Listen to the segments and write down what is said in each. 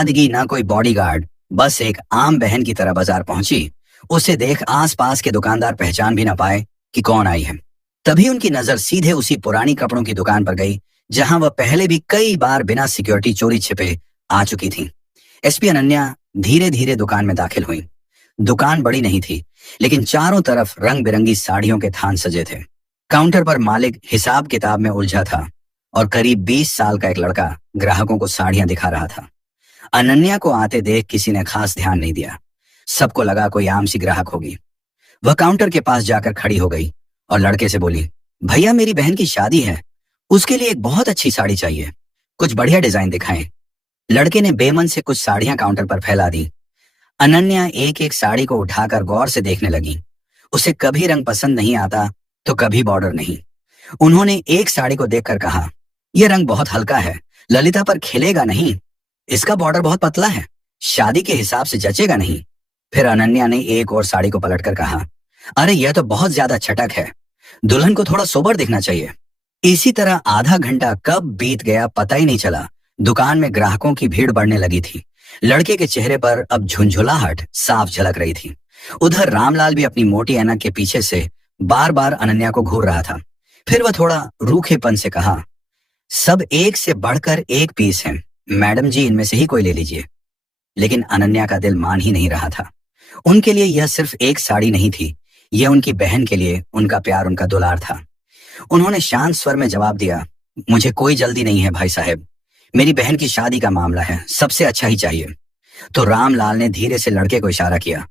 सादगी, ना कोई बॉडीगार्ड, बस एक आम बहन की तरह बाजार पहुंची। उसे देख आसपास के दुकानदार पहचान भी ना पाए कि कौन आई है। तभी उनकी नजर सीधे उसी पुरानी कपड़ों की दुकान पर गई जहां वह पहले भी कई बार बिना सिक्योरिटी चोरी छिपे आ चुकी थी। एसपी अनन्या धीरे धीरे दुकान में दाखिल हुई। दुकान बड़ी नहीं थी, लेकिन चारों तरफ रंग बिरंगी साड़ियों के थान सजे थे। काउंटर पर मालिक हिसाब किताब में उलझा था और करीब 20 साल का एक लड़का ग्राहकों को साड़ियां दिखा रहा था। अनन्या को आते देख किसी ने खास ध्यान नहीं दिया। सबको लगा कोई आम सी ग्राहक होगी। वह काउंटर के पास जाकर खड़ी हो गई और लड़के से बोली, भैया मेरी बहन की शादी है, उसके लिए एक बहुत अच्छी साड़ी चाहिए, कुछ बढ़िया डिजाइन दिखाएं। लड़के ने बेमन से कुछ साड़ियां काउंटर पर फैला दी। अनन्या एक एक साड़ी को उठाकर गौर से देखने लगी। उसे कभी रंग पसंद नहीं आता तो कभी बॉर्डर नहीं। उन्होंने एक साड़ी को देखकर कहा, यह रंग बहुत हल्का है, ललिता पर खिलेगा नहीं। इसका बॉर्डर बहुत पतला है, शादी के हिसाब से जचेगा नहीं। फिर अनन्या ने एक और साड़ी को पलटकर कहा, अरे यह तो बहुत ज्यादा छटक है, दुल्हन को थोड़ा सोबर दिखना चाहिए। इसी तरह आधा घंटा कब बीत गया पता ही नहीं चला। दुकान में ग्राहकों की भीड़ बढ़ने लगी थी। लड़के के चेहरे पर अब झुंझुलाहट साफ झलक रही थी। उधर रामलाल भी अपनी मोटी ऐनक के पीछे से बार बार अनन्या को घूर रहा था। फिर वह थोड़ा रूखेपन से कहा, सब एक से बढ़कर एक पीस हैं, मैडम जी इनमें से ही कोई ले लीजिए। लेकिन अनन्या का दिल मान ही नहीं रहा था। उनके लिए यह सिर्फ एक साड़ी नहीं थी, यह उनकी बहन के लिए उनका प्यार, उनका दुलार था। उन्होंने शांत स्वर में जवाब दिया, मुझे कोई जल्दी नहीं है भाई साहब, मेरी बहन की शादी का मामला है, सबसे अच्छा ही चाहिए। तो रामलाल ने धीरे से लड़के को इशारा किया।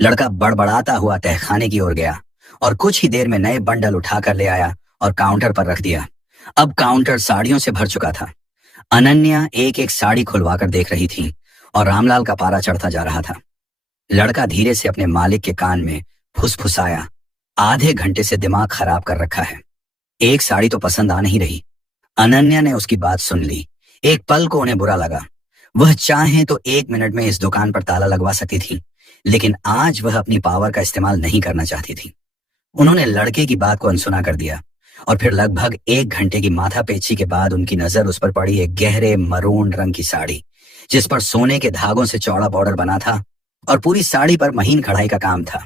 लड़का बड़बड़ाता हुआ तहखाने की ओर गया और कुछ ही देर में नए बंडल उठाकर ले आया और काउंटर पर रख दिया। अब काउंटर साड़ियों से भर चुका था। अनन्या एक एक साड़ी खुलवाकर देख रही थी और रामलाल का पारा चढ़ता जा रहा था। लड़का धीरे से अपने मालिक के कान में फुसफुसाया, आधे घंटे से दिमाग खराब कर रखा है, एक साड़ी तो पसंद आ नहीं रही। अनन्या ने उसकी बात सुन ली। एक पल को उन्हें बुरा लगा। वह चाहे तो 1 मिनट में इस दुकान पर ताला लगवा सकती थी, लेकिन आज वह अपनी पावर का इस्तेमाल नहीं करना चाहती थी। उन्होंने लड़के की बात को अनसुना कर दिया और फिर लगभग 1 घंटे की माथापेची के बाद उनकी नजर उस पर पड़ी, एक गहरे मरून रंग की साड़ी जिस पर सोने के धागों से चौड़ा बॉर्डर बना था और पूरी साड़ी पर महीन कढ़ाई का काम था।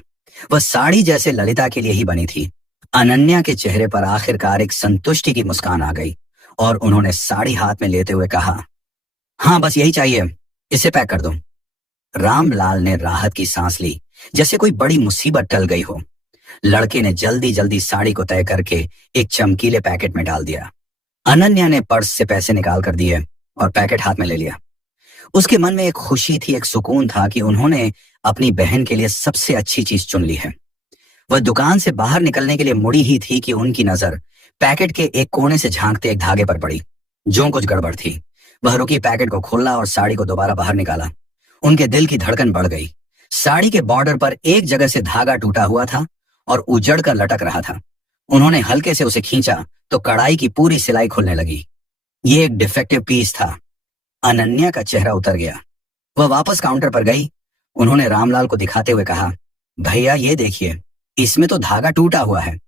वह साड़ी जैसे ललिता के लिए ही बनी थी। अनन्या के चेहरे पर आखिरकार एक संतुष्टि की मुस्कान आ गई और उन्होंने साड़ी हाथ में लेते हुए कहा, हाँ बस यही चाहिए, इसे पैक कर दो। रामलाल ने राहत की सांस ली, जैसे कोई बड़ी मुसीबत टल गई हो। लड़के ने जल्दी जल्दी साड़ी को तय करके एक चमकीले पैकेट में डाल दिया। अनन्या ने पर्स से पैसे निकाल कर दिए और पैकेट हाथ में ले लिया। उसके मन में एक खुशी थी, एक सुकून था कि उन्होंने अपनी बहन के लिए सबसे अच्छी चीज चुन ली है। वह दुकान से बाहर निकलने के लिए मुड़ी ही थी कि उनकी नजर पैकेट के एक कोने से झांकते एक धागे पर पड़ी, जो कुछ गड़बड़ थी। वह रुकी, पैकेट को खोला और साड़ी को दोबारा बाहर निकाला। उनके दिल की धड़कन बढ़ गई। साड़ी के बॉर्डर पर एक जगह से धागा टूटा हुआ था और उजड़ कर लटक रहा था। उन्होंने हल्के से उसे खींचा तो कढ़ाई की पूरी सिलाई खुलने लगी। ये एक डिफेक्टिव पीस था। अनन्या का चेहरा उतर गया। वह वापस काउंटर पर गई। उन्होंने रामलाल को दिखाते हुए कहा, भैया ये देखिए, इसमें तो धागा टूटा हुआ है,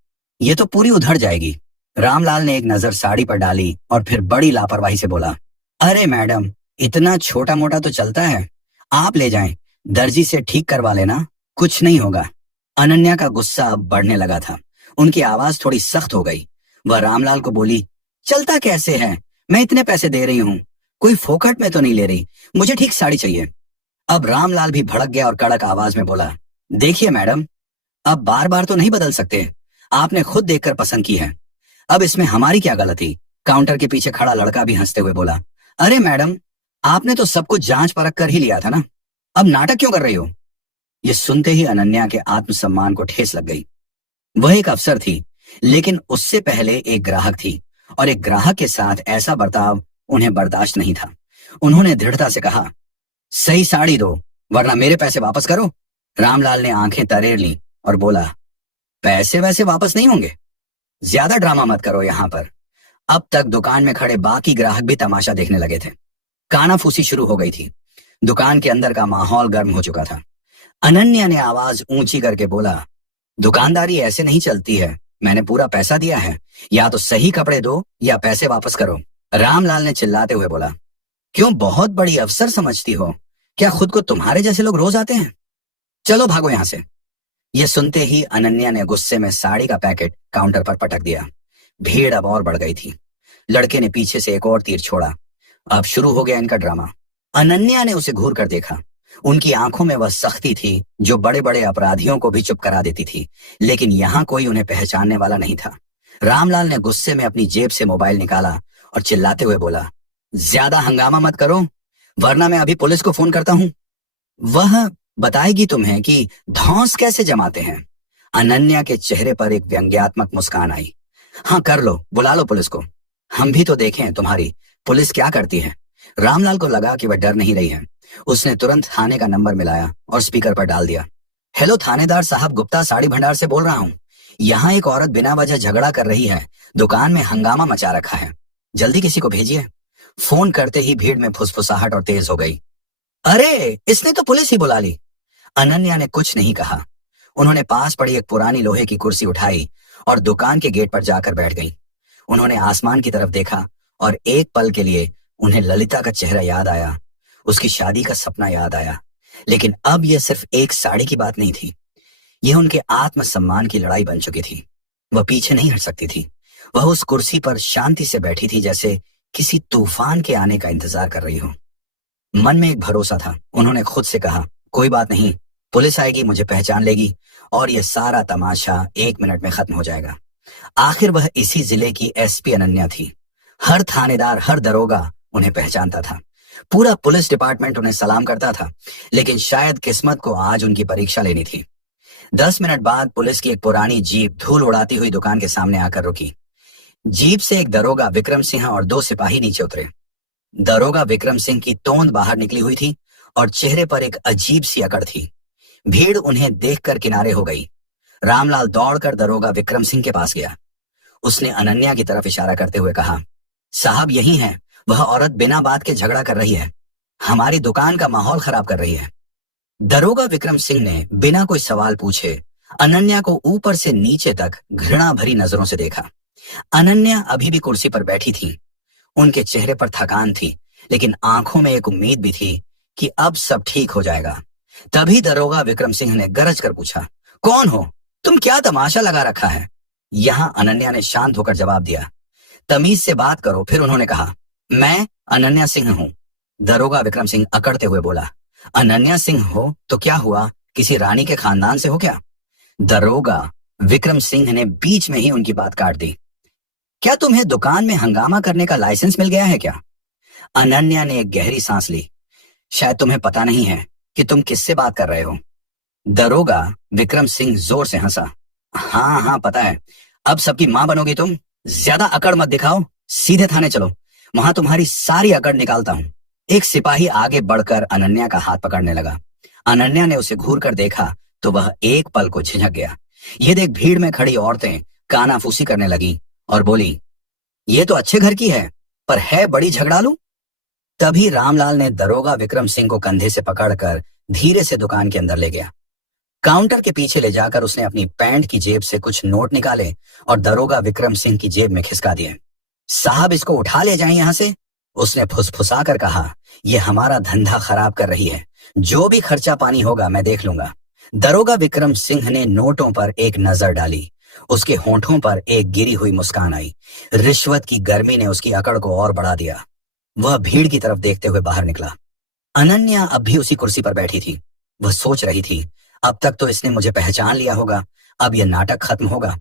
ये तो पूरी उधड़ जाएगी। रामलाल ने एक नजर साड़ी पर डाली और फिर बड़ी लापरवाही से बोला, अरे मैडम इतना छोटा मोटा तो चलता है, आप ले जाएं, दर्जी से ठीक करवा लेना, कुछ नहीं होगा। अनन्या का गुस्सा अब बढ़ने लगा था। उनकी आवाज थोड़ी सख्त हो गई। वह रामलाल को बोली, चलता कैसे है, मैं इतने पैसे दे रही हूँ, कोई फोकट में तो नहीं ले रही, मुझे ठीक साड़ी चाहिए। अब रामलाल भी भड़क गया और कड़क आवाज में बोला, देखिए मैडम, अब बार बार तो नहीं बदल सकते, आपने खुद देखकर पसंद की है, अब इसमें हमारी क्या गलती। काउंटर के पीछे खड़ा लड़का भी हंसते हुए बोला, अरे मैडम आपने तो सब कुछ जांच परख कर ही लिया था ना, अब नाटक क्यों कर रही हो। ये सुनते ही अनन्या के आत्मसम्मान को ठेस लग गई। वह एक अफसर थी, लेकिन उससे पहले एक ग्राहक थी और एक ग्राहक के साथ ऐसा बर्ताव उन्हें बर्दाश्त नहीं था। उन्होंने दृढ़ता से कहा, सही साड़ी दो वरना मेरे पैसे वापस करो। रामलाल ने आंखें तरेर ली और बोला, पैसे वैसे वापस नहीं होंगे, ज्यादा ड्रामा मत करो यहाँ पर। अब तक दुकान में खड़े बाकी ग्राहक भी तमाशा देखने लगे थे। कानाफूसी शुरू हो गई थी। दुकान के अंदर का माहौल गर्म हो चुका था। अनन्या ने आवाज ऊंची करके बोला, दुकानदारी ऐसे नहीं चलती है, मैंने पूरा पैसा दिया है, या तो सही कपड़े दो या पैसे वापस करो। रामलाल ने चिल्लाते हुए बोला, क्यों, बहुत बड़ी अफसर समझती हो? क्या खुद को तुम्हारे जैसे लोग रोज आते हैं? चलो भागो यहां से। यह सुनते ही अनन्या ने गुस्से में साड़ी का पैकेट काउंटर पर पटक दिया। भीड़ अब और बढ़ गई थी। लड़के ने पीछे से एक और तीर छोड़ा। अब शुरू हो गया इनका ड्रामा। अनन्या ने उसे घूर कर देखा। उनकी आंखों में वह सख्ती थी जो बड़े बड़े अपराधियों को भी चुप करा देती थी, लेकिन यहाँ कोई उन्हें पहचानने वाला नहीं था। रामलाल ने गुस्से में अपनी जेब से मोबाइल निकाला और चिल्लाते हुए बोला, ज्यादा हंगामा मत करो, वरना मैं अभी पुलिस को फोन करता हूँ। वह बताएगी तुम्हें कि धौंस कैसे जमाते हैं। अनन्या के चेहरे पर एक व्यंग्यात्मक मुस्कान आई। हाँ कर लो, बुला लो पुलिस को, हम भी तो देखें तुम्हारी पुलिस क्या करती है। रामलाल को लगा कि वह डर नहीं रही है। उसने तुरंत थाने का नंबर मिलाया और स्पीकर पर डाल दिया। हेलो थानेदार साहब, गुप्ता साड़ी भंडार से बोल रहा हूँ। यहाँ एक औरत बिना वजह झगड़ा कर रही है, दुकान में हंगामा मचा रखा है, जल्दी किसी को भेजिए। फोन करते ही भीड़ में फुसफुसाहट और तेज हो गई। अरे इसने तो पुलिस ही बुला ली। अनन्या ने कुछ नहीं कहा। उन्होंने पास पड़ी एक पुरानी लोहे की कुर्सी उठाई और दुकान के गेट पर जाकर बैठ गई। उन्होंने आसमान की तरफ देखा और एक पल के लिए उन्हें ललिता का चेहरा याद आया, उसकी शादी का सपना याद आया। लेकिन अब यह सिर्फ एक साड़ी की बात नहीं थी, यह उनके आत्मसम्मान की लड़ाई बन चुकी थी। वह पीछे नहीं हट सकती थी। वह उस कुर्सी पर शांति से बैठी थी, जैसे किसी तूफान के आने का इंतजार कर रही हो। मन में एक भरोसा था। उन्होंने खुद से कहा, कोई बात नहीं, पुलिस आएगी, मुझे पहचान लेगी और यह सारा तमाशा 1 मिनट में खत्म हो जाएगा। आखिर वह इसी जिले की एसपी अनन्या थी। हर थानेदार, हर दरोगा उन्हें पहचानता था। पूरा पुलिस डिपार्टमेंट उन्हें सलाम करता था। लेकिन शायद किस्मत को आज उनकी परीक्षा लेनी थी। 10 मिनट बाद पुलिस की एक पुरानी जीप धूल उड़ाती हुई दुकान के सामने आकर रुकी। जीप से एक दरोगा विक्रम सिंह और 2 सिपाही नीचे उतरे। दरोगा विक्रम सिंह की तोंद बाहर निकली हुई थी और चेहरे पर एक अजीब सी अकड़ थी। भीड़ उन्हें देखकर किनारे हो गई। रामलाल दौड़कर दरोगा विक्रम सिंह के पास गया। उसने अनन्या की तरफ इशारा करते हुए कहा, साहब यही है, वह औरत बिना बात के झगड़ा कर रही है, हमारी दुकान का माहौल खराब कर रही है। दरोगा विक्रम सिंह ने बिना कोई सवाल पूछे अनन्या को ऊपर से नीचे तक घृणा भरी नजरों से देखा। अनन्या अभी भी कुर्सी पर बैठी थी। उनके चेहरे पर थकान थी, लेकिन आंखों में एक उम्मीद भी थी कि अब सब ठीक हो जाएगा। तभी दरोगा विक्रम सिंह ने गरज कर पूछा, कौन हो तुम, क्या तमाशा लगा रखा है? यहां अनन्या ने शांत होकर जवाब दिया, तमीज से बात करो। फिर उन्होंने कहा, मैं अनन्या सिंह हूं। दरोगा विक्रम सिंह अकड़ते हुए बोला, अनन्या सिंह हो तो क्या हुआ, किसी रानी के खानदान से हो क्या? दरोगा विक्रम सिंह ने बीच में ही उनकी बात काट दी, क्या तुम्हें दुकान में हंगामा करने का लाइसेंस मिल गया है क्या? अनन्या ने एक गहरी सांस ली, शायद तुम्हें पता नहीं है कि तुम किससे बात कर रहे हो। दरोगा विक्रम सिंह जोर से हंसा, हाँ हाँ पता है, अब सबकी मां बनोगी तुम। ज्यादा अकड़ मत दिखाओ, सीधे थाने चलो, वहां तुम्हारी सारी अकड़ निकालता हूं। एक सिपाही आगे बढ़कर अनन्या का हाथ पकड़ने लगा। अनन्या ने उसे घूर कर देखा तो वह एक पल को झिझक गया। ये देख भीड़ में खड़ी औरतें कानाफूसी करने लगी और बोली, ये तो अच्छे घर की है, पर है बड़ी झगड़ालू। तभी रामलाल ने दरोगा विक्रम सिंह को कंधे से पकड़कर धीरे से दुकान के अंदर ले गया। काउंटर के पीछे ले जाकर उसने अपनी पैंट की जेब से कुछ नोट निकाले और दरोगा विक्रम सिंह की जेब में खिसका दिए। साहब इसको उठा ले जाएं यहां से, उसने फुसफुसा कर कहा, यह हमारा धंधा खराब कर रही है, जो भी खर्चा पानी होगा मैं देख लूंगा। दरोगा विक्रम सिंह ने नोटों पर एक नजर डाली। उसके होंठों पर एक गिरी हुई मुस्कान आई। रिश्वत की गर्मी ने उसकी अकड़ को और बढ़ा दिया। वह भीड़ की तरफ देखते हुए बाहर निकला। अनन्या अब भी उसी कुर्सी पर बैठी थी। वह सोच रही थी, अब तक तो इसने मुझे पहचान लिया होगा, अब यह नाटक खत्म होगा